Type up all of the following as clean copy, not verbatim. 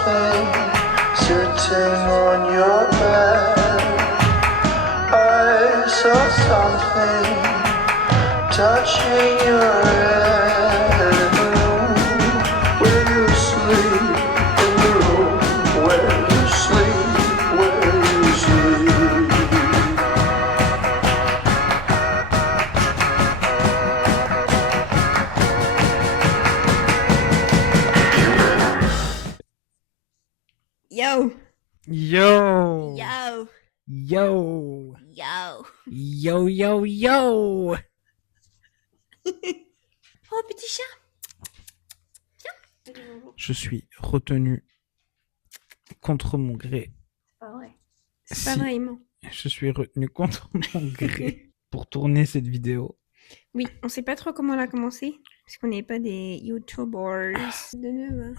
something sitting on your bed. I saw something touching your head in the room where you sleep, in the room where you sleep, where you sleep. Yo! Yo! Yo! Yo! Yo! Yo, yo, yo! Oh, petit chat! Je suis retenu contre mon gré. Ah ouais. C'est pas Si. vrai, il ment. Je suis retenu contre mon gré pour tourner cette vidéo. Oui, on sait pas trop comment on a commencé, parce qu'on n'est pas des YouTubers de neuf.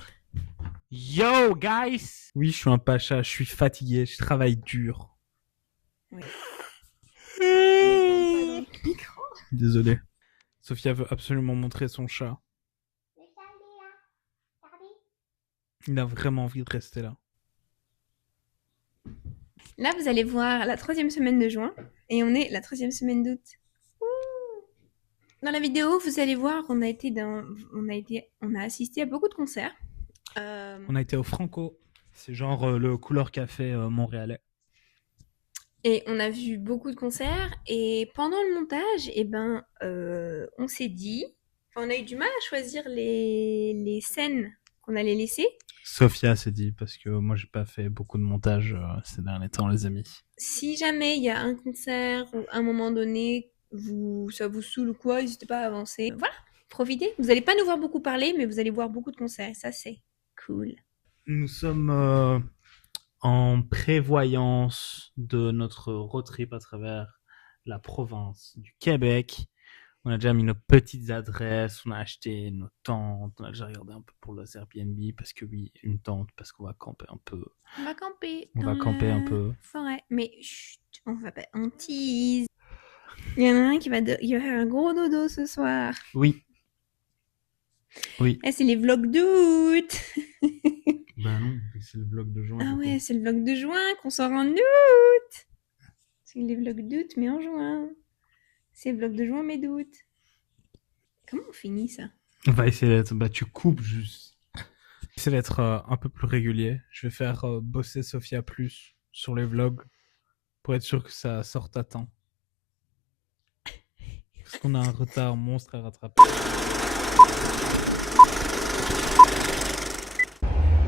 Yo, guys! Oui, je suis un pacha, je suis fatigué, je travaille dur. Ouais. Désolé. Sophia veut absolument montrer son chat. Il a vraiment envie de rester là. Là, vous allez voir la 3e semaine de juin, et on est la 3e semaine d'août. Dans la vidéo, vous allez voir, on a assisté à beaucoup de concerts. On a été au Franco. C'est genre le Couleur Café montréalais. Et on a vu beaucoup de concerts. Et pendant le montage, on s'est dit... on a eu du mal à choisir les scènes qu'on allait laisser. Sophia s'est dit, parce que moi j'ai pas fait beaucoup de montage ces derniers temps, les amis. Si jamais il y a un concert ou à un moment donné, ça vous saoule ou quoi, n'hésitez pas à avancer. Voilà, profitez. Vous n'allez pas nous voir beaucoup parler, mais vous allez voir beaucoup de concerts. Et ça, c'est cool. Nous sommes en prévoyance de notre road trip à travers la province du Québec. On a déjà mis nos petites adresses, on a acheté nos tentes, on a déjà regardé un peu pour le Airbnb, parce que oui, une tente, parce qu'on va camper un peu. On va camper. On va camper un peu. Forêt. Mais chut, on tease. Il y en a un qui va faire un gros dodo ce soir. Oui. Oui. Eh, c'est les vlogs d'août. Ben non, c'est le vlog de juin. Ah ouais, c'est le vlog de juin qu'on sort en août. C'est les vlogs d'août, mais en juin. C'est le vlog de juin, mais d'août. Comment on finit ça? On va essayer d'être... Bah, tu coupes juste. Essayer d'être un peu plus régulier. Je vais faire bosser Sophia plus sur les vlogs pour être sûr que ça sorte à temps. Parce qu'on a un retard monstre à rattraper.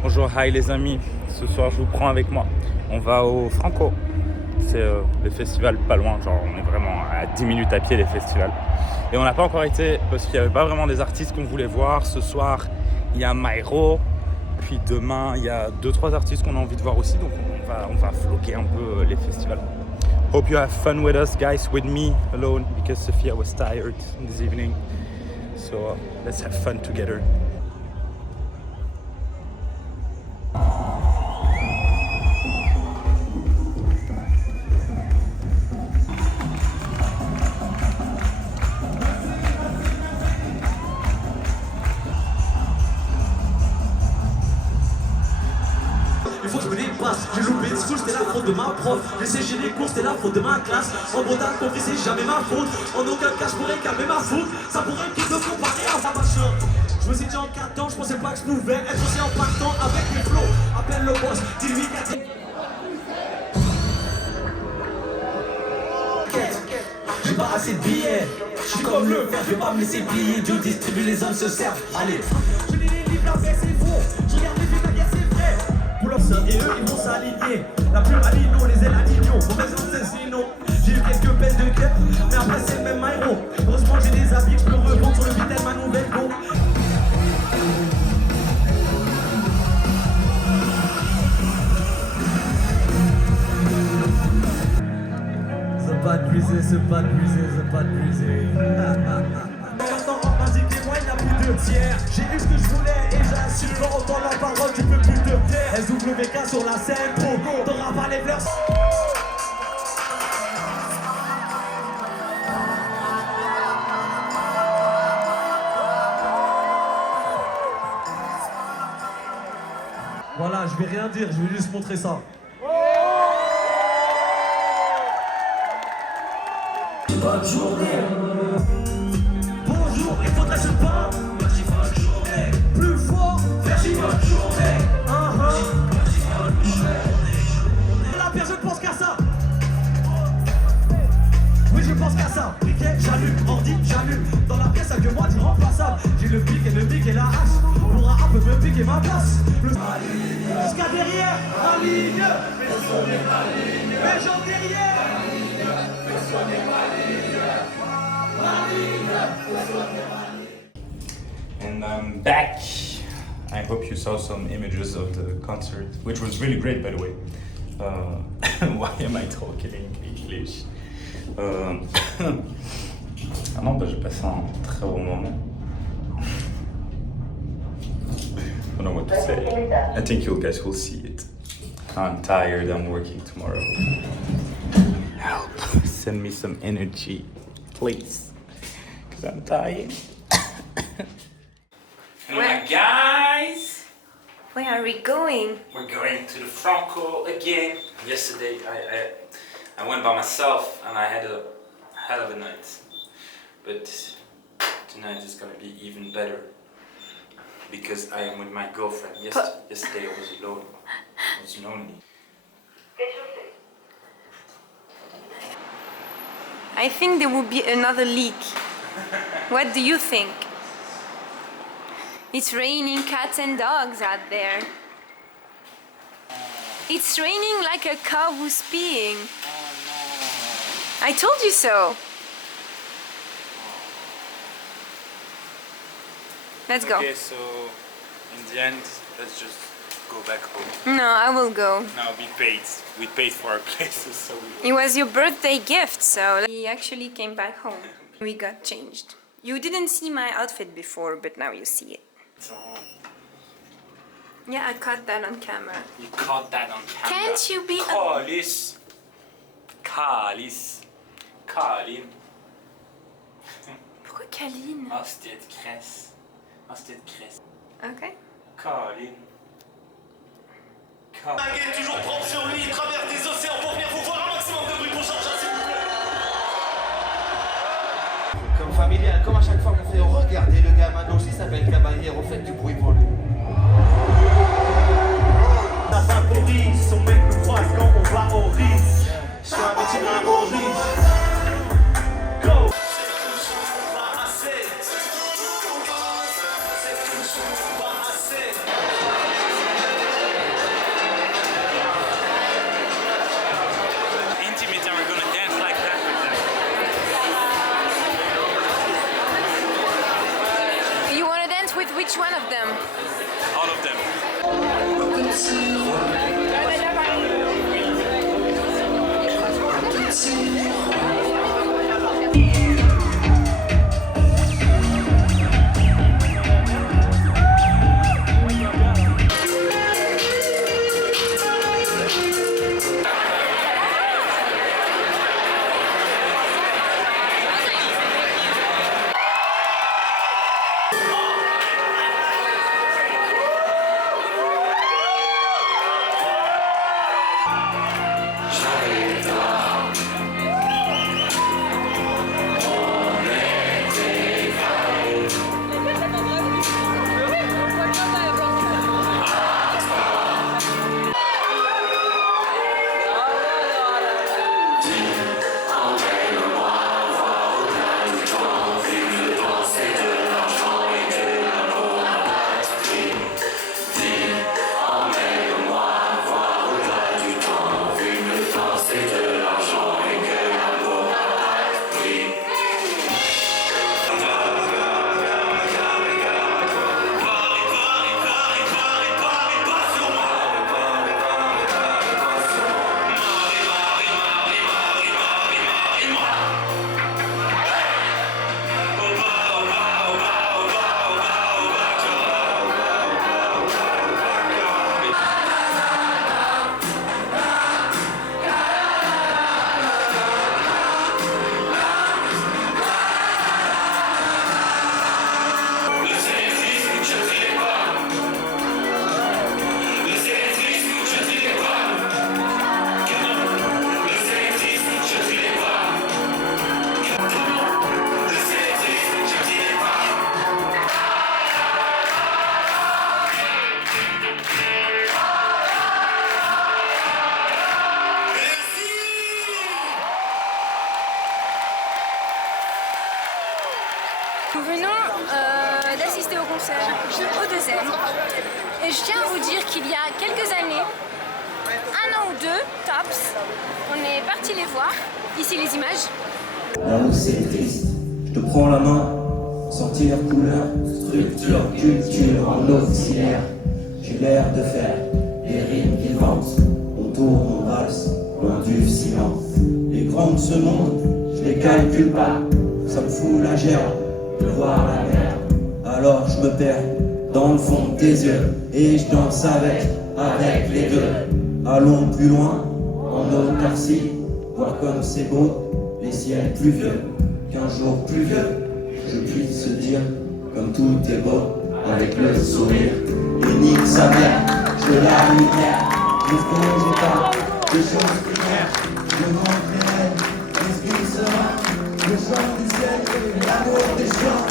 Bonjour, hi les amis. Ce soir, je vous prends avec moi. On va au Franco. C'est le festival pas loin. Genre, on est vraiment à 10 minutes à pied des festivals. Et on n'a pas encore été parce qu'il n'y avait pas vraiment des artistes qu'on voulait voir. Ce soir, il y a Myro. Puis demain, il y a 2-3 artistes qu'on a envie de voir aussi. Donc, on va vlogger un peu les festivals. Hope you have fun with us, guys, with me alone, because Sophia was tired this evening. So let's have fun together. J'ai loupé de school, c'était la faute de ma prof. J'ai séché les cours, c'était la faute de ma classe. En Bretagne, ton fils, c'est jamais ma faute. En aucun cas, je pourrais calmer ma faute. Ça pourrait plus me comparer à sa machin. Je me suis dit en 4 ans, je pensais pas que je pouvais être aussi impactant avec mes flots. Appelle le boss, dis-lui qu'à dire. J'ai pas assez de billets. Je suis comme le fer, je vais pas me laisser plier. Dieu distribue, les hommes se servent. Allez. Je lis les livres, la paix, c'est faux. Je regarde les films, la guerre, c'est vrai. Pour leur sœur et eux, ils vont s'aligner. La plume à Lino, les ailes à Lignon. Mauvaise honte, c'est sinon. J'ai eu quelques pètes de guêpe, mais après c'est le même aéro. Heureusement j'ai des habits que je peux revendre sur le Vitel, ma nouvelle go. C'est pas de puiser, c'est pas de puiser, c'est pas de puiser. J'attends en basique et moi il n'y a plus de tiers. J'ai eu ce que je voulais et j'assume. Quand on entend la parole, tu peux plus te taire. SWK sur la scène, Pogo, t'auras pas les fleurs. Voilà, je vais rien dire, je vais juste montrer ça. Bonne journée. Bonjour, il faudrait se pas. Merci, bonne journée. Plus fort. Merci, bonne journée. Merci, bonne journée. La pierre, je pense qu'à ça. Oui, je pense qu'à ça. Briquet, j'allume, ordi, j'allume. Dans la pièce, avec moi, irremplaçable. J'ai le pic et la hache. Pour un peu me piquer ma place. Jusqu'à derrière, aligne. Les gens derrière. And I'm back. I hope you saw some images of the concert, which was really great, by the way. Why am I talking in English? Ah non, bah, j'ai passé un très bon moment. I don't know what to say. I think you guys will see it. I'm tired, I'm working tomorrow. Help, send me some energy, please. Because I'm tired. Hello, guys! Where are we going? We're going to the Franco again. Yesterday I went by myself and I had a hell of a night. But tonight is gonna be even better. Because I am with my girlfriend. Yesterday I was alone. I was lonely. I think there will be another leak. What do you think? It's raining cats and dogs out there. It's raining like a cow who's peeing. I told you so. Let's go. Okay, so in the end, let's just go back home. No, I will go. Now we paid. We paid for our places, so we... It was your birthday gift, so we actually came back home. We got changed. You didn't see my outfit before, but now you see it. Yeah, I caught that on camera. You caught that on camera. Can't you be a... Kalis. Kalis. Kalin. Pourquoi Kaline? Ah, c'était de Cresse. Ah, c'était de Cresse. Ok. Kalin. Maggie est toujours propre sur lui, il traverse des océans pour venir vous voir un maximum de bruit pour Jean-Jacques, s'il vous plaît. Comme familial, comme à chaque fois qu'on fait regarder le gamin aussi s'appelle Caballero, faites du bruit pour lui. Ça favorise, son mec nous croise quand on va au risque. Je suis un petit Maurice. Go! Pas assez. Pas assez. Intimate, and we're gonna dance like that with them. You wanna dance with which one of them? All of them. Nous venons d'assister au concert O2N et je tiens à vous dire qu'il y a quelques années, 1 an ou 2, tops, on est parti les voir, ici les images. Là où c'est triste, je te prends la main, sentir couleur, structure, culture en auxiliaire. J'ai l'air de faire des rimes vivantes, on tourne, on valse, loin du silence. Les grands de ce monde, je les calcule pas, ça me fout la gerbe de voir la mer. Alors je me perds dans le fond de tes yeux et je danse avec les deux. Allons plus loin, en autarcie, voir comme c'est beau, les ciels pluvieux, qu'un jour pluvieux, je puisse se dire, comme tout est beau, avec le sourire, unique sa mère, je la lumière, je ce que j'ai pas, des choses primaires, je montre les rêves, l'esprit serein, le chant du ciel, l'amour des champs,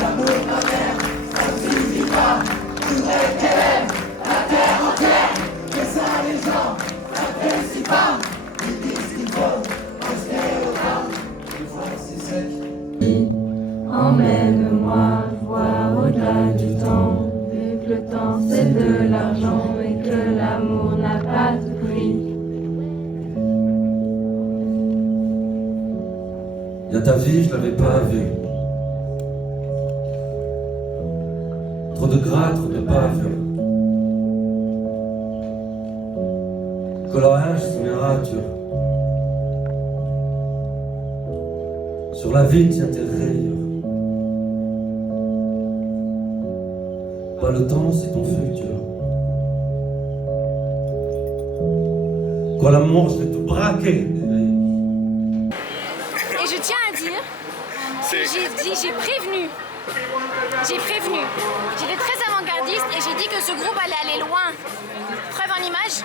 l'amour de ma mère, ça ne suffit pas, je voudrais qu'elle aime la terre entière, que ça les gens n'apprécient pas, ils disent qu'il faut rester au camp, des fois c'est sec. Emmène-moi voir au-delà du temps, vu que le temps c'est de l'argent et que l'amour n'a pas de prix. Il y a ta vie, je l'avais pas vue. Trop de gras, trop de bavures. Coloriage sous mes ratures. Sur la vie tient tes rayures. Pas le temps, c'est ton futur. Quoi l'amour, je vais tout braquer. Et je tiens à dire que j'ai prévenu. J'étais très avant-gardiste et j'ai dit que ce groupe allait aller loin. Preuve en image.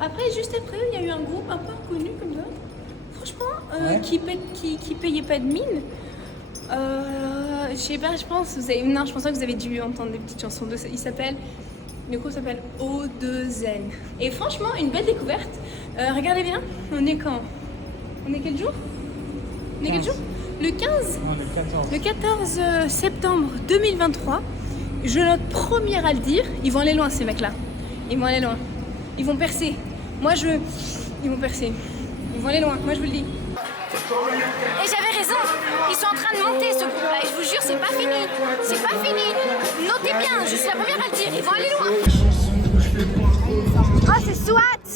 Après, juste après, il y a eu un groupe un peu inconnu comme ça. Franchement, qui payait pas de mine. Je sais pas, je pense pas que vous avez dû entendre des petites chansons de ça. Le groupe s'appelle O2N. Et franchement, une belle découverte. Regardez bien, on est quand? On est quel jour? On est quel jour? Le 15. Le 14 septembre 2023. Je note première à le dire. Ils vont aller loin, ces mecs-là. Ils vont aller loin. Ils vont percer. Ils vont percer. Ils vont aller loin, moi je vous le dis. Et j'avais raison, ils sont en train de monter ce groupe-là et je vous jure, c'est pas fini. C'est pas fini. Notez bien, je suis la première à le dire, ils vont aller loin. Oh, c'est SWAT.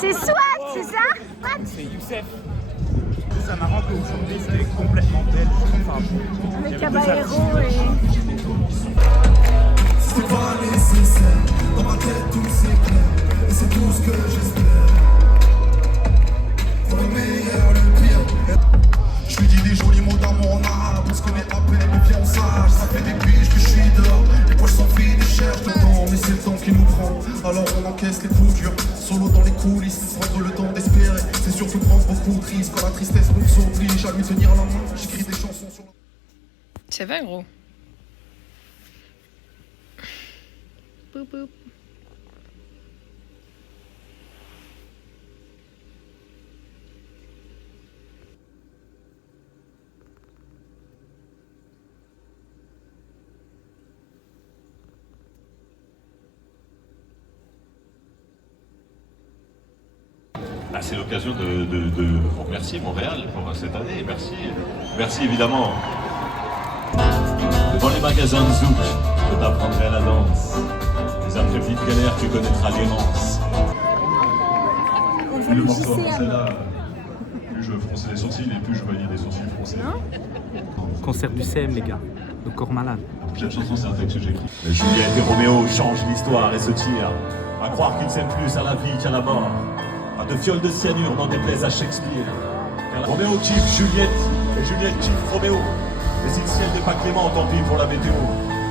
C'est SWAT, c'est ça? What? C'est Youssef. Ça marrant qu'aujourd'hui c'était complètement belge. Enfin, avec Caballero et... C'est pas nécessaire, dans ma tête tout c'est clair, et c'est tout ce que j'espère. Pour le meilleur, le pire. Je lui dis des jolis mots d'amour en arabe, on se connaît à peine, mais bien on sache. Ça fait des piges que je suis dehors, les poches sont vides et cherchent le temps, mais c'est le temps qui nous prend. Alors on encaisse les coups durs, solo dans les coulisses, prendre le temps d'espérer. C'est surtout prendre beaucoup de risques, quand la tristesse nous oblige à lui tenir la main. J'écris des chansons sur le... Ça va, gros? Boop, boop. C'est l'occasion de vous remercier Montréal pour cette année. Merci évidemment. Devant les magasins de Zouk, je t'apprendrai à la danse. Les après-midi de galère, tu connaîtras l'errance. Plus le morceau avançait là, plus je fronçais les sourcils et plus je voyais des sourcils froncés. Concert du CM, les gars. Le corps malade. Cette chanson, c'est un texte que j'écris. Juliette et Roméo changent l'histoire et se tirent. À croire qu'ils s'aiment plus à la vie qu'à la mort. Pas de fiole de cyanure, n'en déplaise à Shakespeare. Car Roméo kiffe Juliette et Juliette kiffe Roméo. Mais si le ciel n'est pas clément, tant pis pour la météo.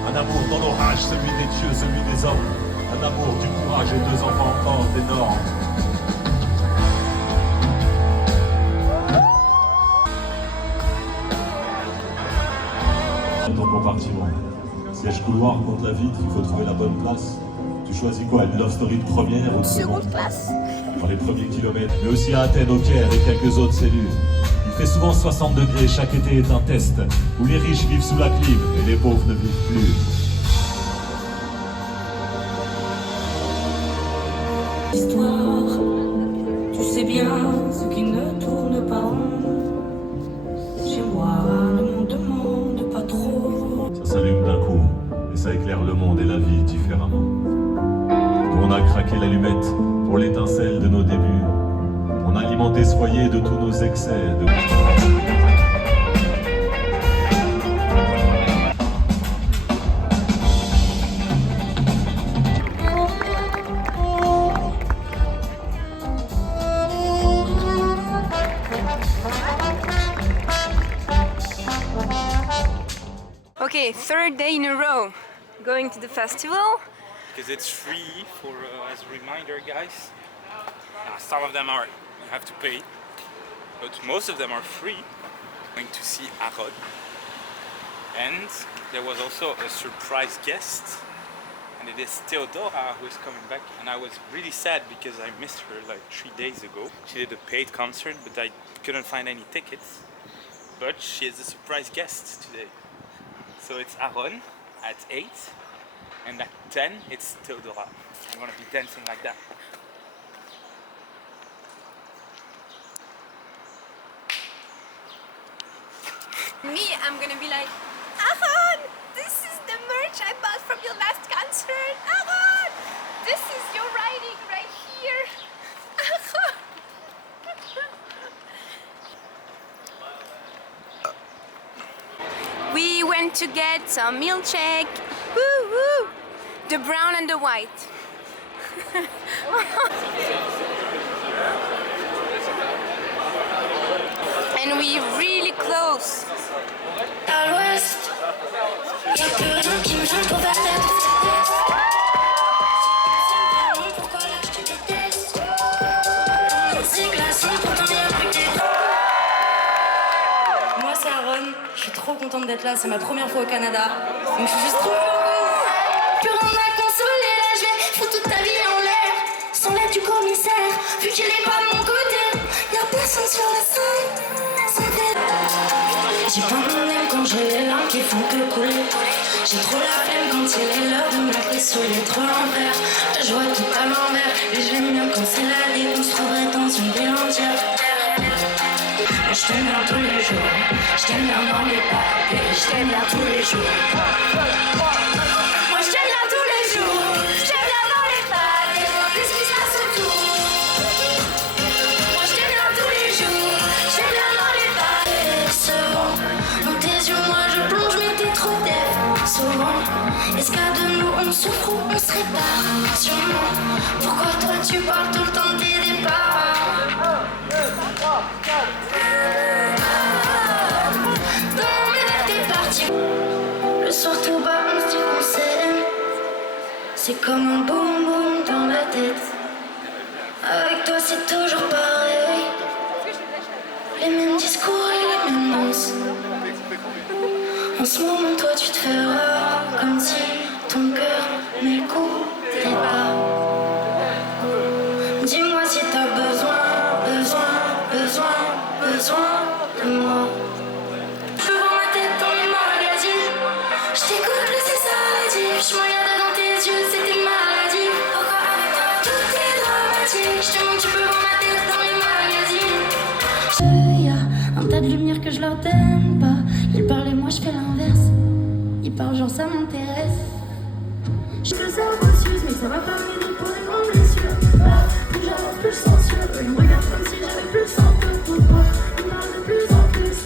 Un amour dans l'orage, celui des dieux, celui des hommes. Un amour du courage et 2 enfants hors des normes. Ton compartiment. Siège couloir contre la vitre, il faut trouver la bonne place. Tu choisis quoi, une love story de première ou de seconde classe. Dans les premiers kilomètres, mais aussi à Athènes, au Caire et quelques autres cellules. Il fait souvent 60 degrés, chaque été est un test, où les riches vivent sous la clim et les pauvres ne vivent plus. Histoire, tu sais bien ce qui ne tourne pas rond. Chez moi, ne m'en demande pas trop. Ça s'allume d'un coup, et ça éclaire le monde et la vie différemment. Nous on a craqué l'allumette pour l'étincelle de nos débuts. On a alimenté ce foyer de tous nos excès. Okay, third day in a row going to the festival. Because it's free for as a reminder, guys. Some of them are you have to pay, but most of them are free. Going to see Aaron, and there was also a surprise guest, and it is Theodora who is coming back. And I was really sad because I missed her like 3 days ago. She did a paid concert, but I couldn't find any tickets. But she is a surprise guest today. So it's Aaron at 8. And at 10, it's Theodora. I'm gonna be dancing like that. Me, I'm gonna be like, Aaron, this is the merch I bought from your last concert. Aaron, this is your writing right here. Aaron. We went to get some milkshake. Woo woo! The brown and the white. And we really close. À l'ouest, y'a que rien qui me vient trop vers la tête. Pourquoi là je te déteste? C'est glaçant, pourtant y'a plus que des... Moi c'est Aaron, je suis trop contente d'être là, c'est ma première fois au Canada. Donc je suis juste trop heureuse. Plus rien à consoler, là je vais foutre toute ta vie en l'air. Sans l'aide du commissaire, vu qu'il est pas de mon côté, y'a personne sur la scène. J'ai pas mon aime quand j'ai les larmes qui font que couler. J'ai trop la flemme quand il est l'heure de mettre les sous les trop l'envers. Je vois tout à l'envers et j'aime bien quand c'est la vie. On se trouverait dans une ville entière. Moi je t'aime bien tous les jours, je t'aime bien dans les pas, et je t'aime bien tous les jours. Moi je t'aime bien tous les jours, je t'aime bien dans les pas, et regarder ce qui se passe autour. Moi je t'aime bien tous les jours, je t'aime bien dans les pas. Et souvent, dans tes yeux moi je plonge mais t'es trop deaf. Souvent, est-ce qu'à de nous on souffre ou on se répare? Sûrement, pourquoi toi tu parles tout le temps de tes départs? Le soir tout bas on se dit qu'on s'aime. C'est comme un boum boum dans la tête. Avec toi c'est toujours pareil. Les mêmes discours et les mêmes danses. En ce moment toi tu te fais rare, comme si ton cœur m'écoutait pas. Dis-moi si t'as besoin de moi. Je vois ma tête dans les magazines. Je t'écoute, le c'est ça la diff. Je me regarde dans tes yeux, c'est tes maladies. Pourquoi avec toi tout est dramatique? Je te montre, tu peux voir ma tête dans les magazines. Y'a un tas de lumière que je leur donne pas. Ils parlent et moi je fais l'inverse. Ils parlent genre ça m'intéresse. Je sais ça refuse, mais ça va pas m'aider pour des grandes blessures. Plus j'avance, plus je censure. Ils me regardent comme si j'avais plus le sang que pourquoi. Ils parlent de plus en plus,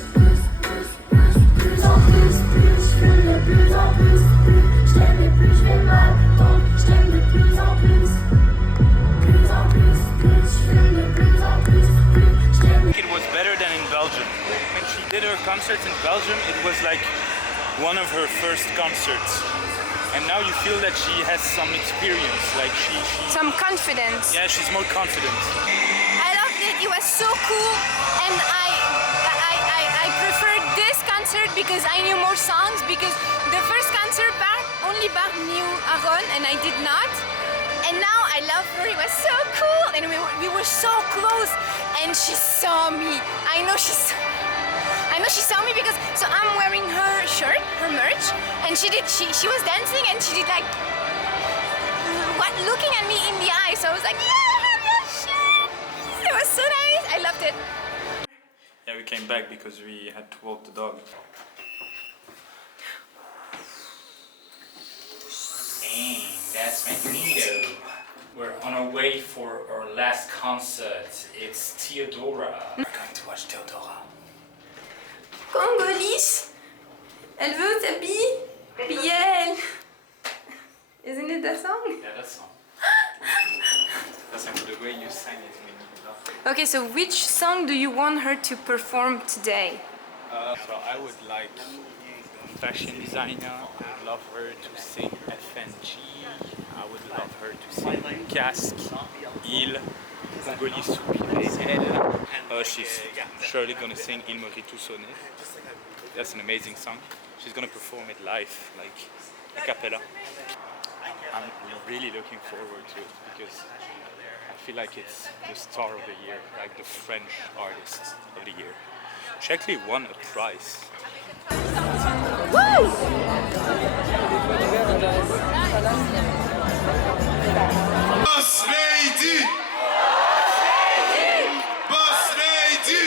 plus en plus. Je fume de plus en plus, je t'aime et plus je vais mal. Donc je t'aime de plus en plus, je fume de plus en plus, je t'aime. It was better than in Belgium. When she did her concerts in Belgium, it was like one of her first concerts. And now you feel that she has some experience, like she Some confidence. Yeah, she's more confident. I loved it. It was so cool, and I preferred this concert because I knew more songs. Because the first concert, only Bart knew Aaron, and I did not. And now I love her. It was so cool, and we were so close. And she saw me. I know she saw. I know she saw me because so I'm wearing her shirt, her merch, and she was dancing and she did like what looking at me in the eye. So I was like, yeah, I have your shirt. It was so nice. I loved it. Yeah, we came back because we had to walk the dog. Dang, that's Magneto. We're on our way for our last concert. It's Theodora. We're going to watch Theodora. Congolese. Elle veut sa bille. Bielle. Isn't it that song? Yeah, that song. That's like the way you sang it when you love it. Okay, so which song do you want her to perform today? So I would like fashion designer. I would love her to sing FNG. I would love her to sing Casque, Il, Congolese Soupiré. She's surely gonna sing Il Moritu Sonné. That's an amazing song. She's gonna perform it live, like a cappella. I'm really looking forward to it because I feel like it's the star of the year, like the French artist of the year. She actually won a prize. Boss lady! Boss lady!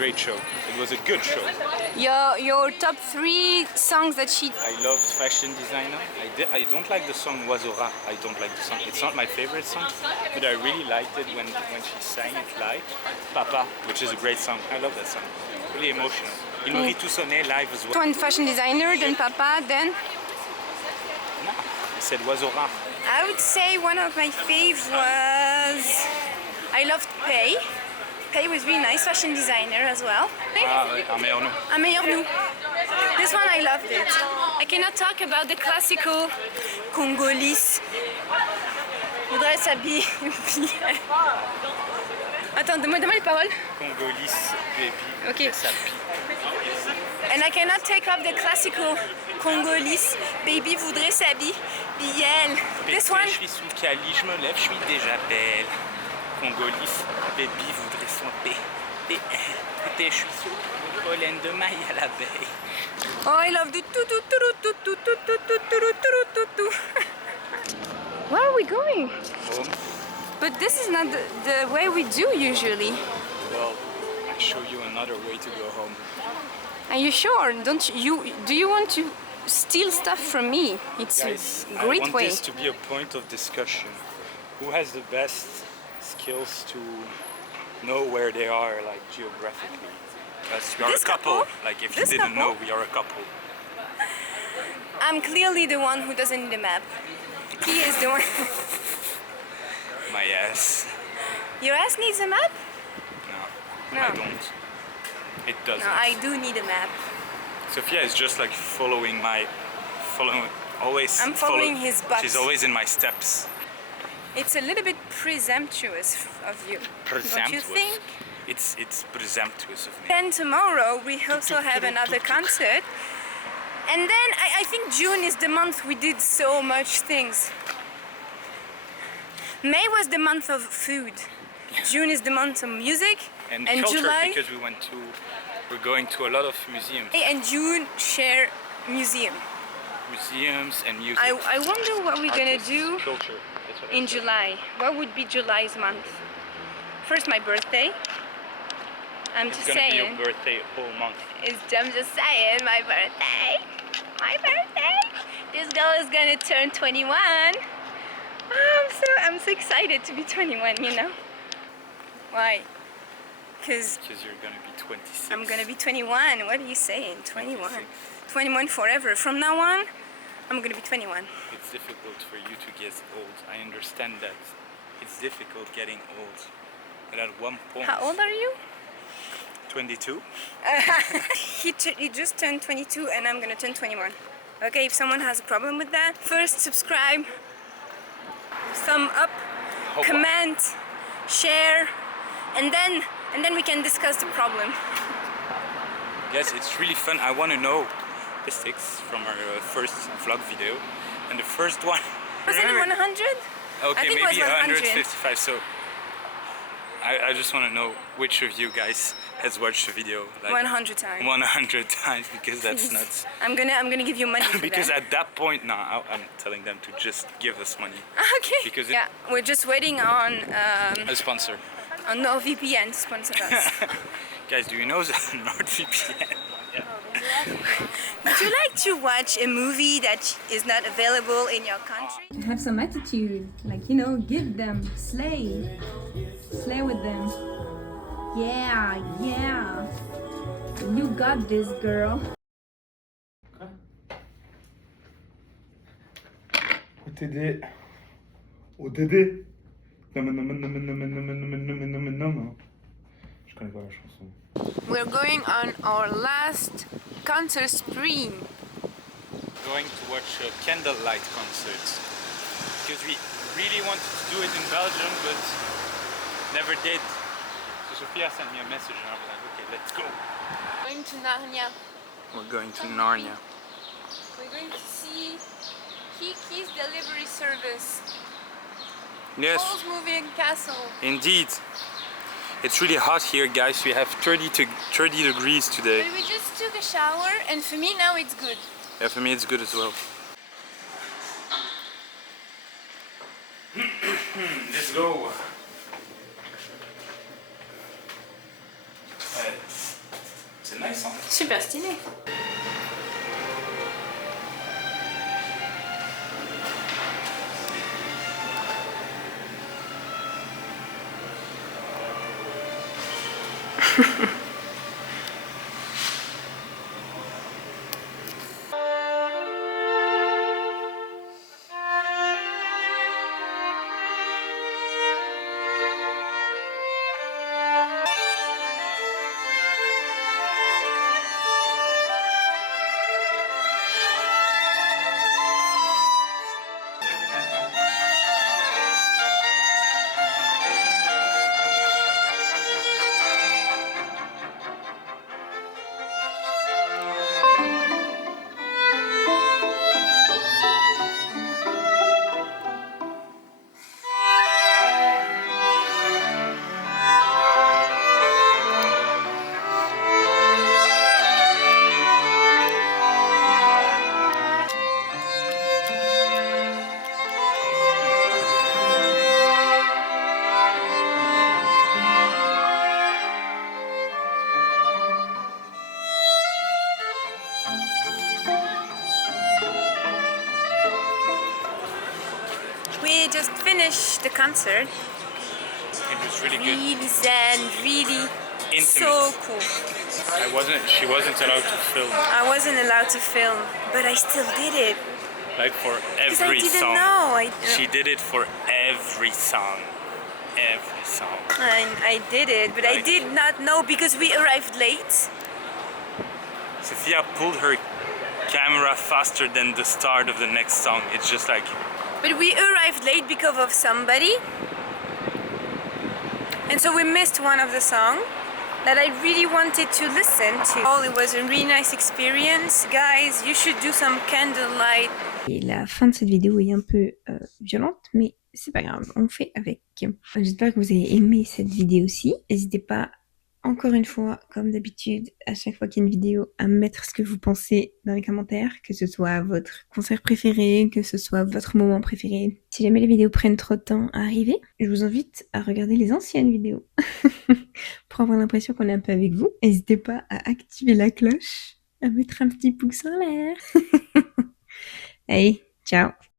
great show. It was a good show. Your top 3 songs that she... I loved Fashion Designer. I don't like the song Oiseaura. I don't like the song. It's not my favorite song, but I really liked it when she sang it live. Papa, which is a great song. I love that song. Really emotional. Il m'a tout sonné live as well. One Fashion Designer, then Papa, then... No, I said Oiseaura. I would say one of my faves was... I loved Pay. Pay was really nice, Fashion Designer as well. Ah, ouais, Un meilleur nous. Un meilleur nous. This one I loved it. I cannot talk about the classical Congolese. Voudrais s'habiller. Attends, donne-moi les paroles. Congolese, baby. Okay. Ça pique. And I cannot take off the classical Congolese. Baby voudrait s'habiller. Bielle. This one. Je suis sous le cali, je me lève, je suis déjà belle. Congolese, baby voudrait son thé. Écoutez, je suis sous le pollen de maille à l'abeille. Oh, I love the tu. Where are we going? Home. But this is not the way we do usually. Well, I show you another way to go home. Are you sure? Don't you? Do you want to steal stuff from me? It's Guys, a great I want way. this to be a point of discussion. Who has the best skills to know where they are, like geographically? Us, we are This a couple. couple? Like if you This didn't know, couple? we are a couple. I'm clearly the one who doesn't need a map. He is the one. My ass. Your ass needs a map? No, No. I don't. It doesn't. No, I do need a map. Sophia is just like following. Always. I'm following his butt. She's always in my steps. It's a little bit presumptuous of you. Don't you Presumptuous. think? It's presumptuous of me. Then tomorrow we also have another concert. And then I think June is the month we did so much things. May was the month of food. June is the month of music. And And culture, July- because we're going to a lot of museums. And June share museum. Museums and music. I wonder what we're gonna Artists, do Culture. That's what I in said. July. What would be July's month? First, my birthday. I'm It's just gonna be saying. your birthday whole month. I'm just saying, my birthday. My birthday. This girl is gonna turn 21. Oh, I'm so excited to be 21, you know? Why? Because Because you're gonna be 26. I'm gonna be 21. What are you saying? 21. 26. 21 forever. From now on, I'm gonna be 21. It's difficult for you to get old. I understand that. It's difficult getting old. But at one point... How old are you? 22? He just turned 22 and I'm gonna turn 21. Okay, if someone has a problem with that, first subscribe, thumb up, Hope. comment, share, and then we can discuss the problem. Yes, it's really fun. I want to know statistics from our first vlog video. And the first one... Wasn't it 100? Okay, I think it was maybe 100. 155. So I just want to know which of you guys has watched the video like 100 times. 100 times, because that's Please. nuts. I'm gonna give you money for Because that. at that point, now I'm telling them to just give us money. Okay. because it- yeah, we're just waiting on A sponsor. NordVPN to sponsor us. Guys, do you know the NordVPN? Would you like to watch a movie that is not available in your country? Have some attitude, like, you know, give them, slay with them. Yeah, you got this, girl. OTD. OTD. Je connais pas la chanson. We're going on our last concert spree. Going to watch a candlelight concert. Because we really wanted to do it in Belgium, but never did. So Sophia sent me a message and I was like, okay, let's go. Going to Narnia. We're going to Narnia. We're going to see Kiki's Delivery Service. Yes, Paul's Moving Castle. indeed. It's really hot here, guys. We have 30 degrees today. But we just took a shower and for me now it's good. Yeah, for me it's good as well. Let's go. Super stylé. We just finished the concert. It was really good. Really zen, really Intimate. so cool. She wasn't allowed to film. I wasn't allowed to film, but I still did it. Like for Because I every didn't song. know. She did it for every song. Every song. I did it, but I did not know because we arrived late. Sophia pulled her camera faster than the start of the next song. It's just like, But we arrived late because of somebody. And so we missed one of the songs that I really wanted to listen to. Oh, it was a really nice experience. Guys, you should do some candlelight. Et la fin de cette vidéo est un peu violente, mais c'est pas grave, on fait avec. J'espère que vous avez aimé cette vidéo aussi. N'hésitez pas, encore une fois, comme d'habitude, à chaque fois qu'il y a une vidéo, à mettre ce que vous pensez dans les commentaires, que ce soit votre concert préféré, que ce soit votre moment préféré. Si jamais les vidéos prennent trop de temps à arriver, je vous invite à regarder les anciennes vidéos pour avoir l'impression qu'on est un peu avec vous. N'hésitez pas à activer la cloche, à mettre un petit pouce en l'air. Allez, ciao!